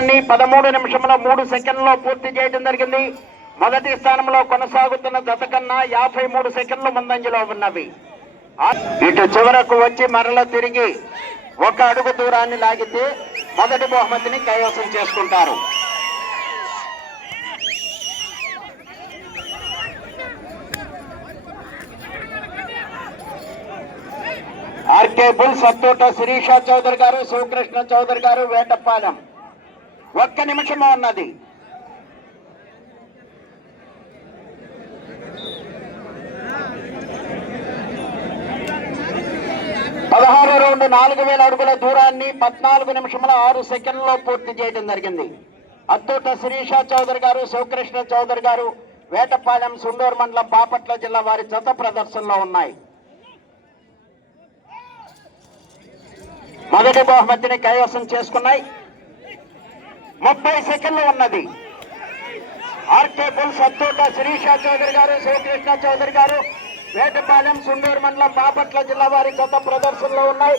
దూరాన్ని 13 నిమిషముల 3 సెకండ్లలో పూర్తి చేయడం జరిగింది. మొదటి స్థానంలో కొనసాగుతున్న జత కన్నా 53 సెకండ్లు ముందంజలో ఉన్నవి. ఇటు చివరకు వచ్చి మరల తిరిగి ఒక అడుగు దూరాన్ని లాగితే మొదటి బహుమతిని కైవసం చేసుకుంటారు. ఆర్కే బుల్స్ అత్తోట శిరీష చౌదరి గారు, శివకృష్ణ చౌదరి గారు, వేటపాలెం. 1 నిమిషము ఉన్నది. రౌండ్ 4000 అడుగుల దూరాన్ని 14 నిమిషముల 6 సెకండ్లలో పూర్తి చేయడం జరిగింది. అత్తోట శిరీష చౌదరి గారు, శివకృష్ణ చౌదరి గారు, వేటపాలెం, సుండూరు మండలం, బాపట్ల జిల్లా వారి జత ప్రదర్శనలో ఉన్నాయి. మొదటి బహుమతిని కైవసం చేసుకున్నాయి. 30 సెకండ్లు ఉన్నది. ఆర్కే బుల్స్ అత్తోట శిరీష చౌదరి గారు, శివకృష్ణ చౌదరి గారు, వేటపాలెం, సుండూరు మండలం, బాపట్ల జిల్లా వారి జత ప్రదర్శనలో ఉన్నాయి.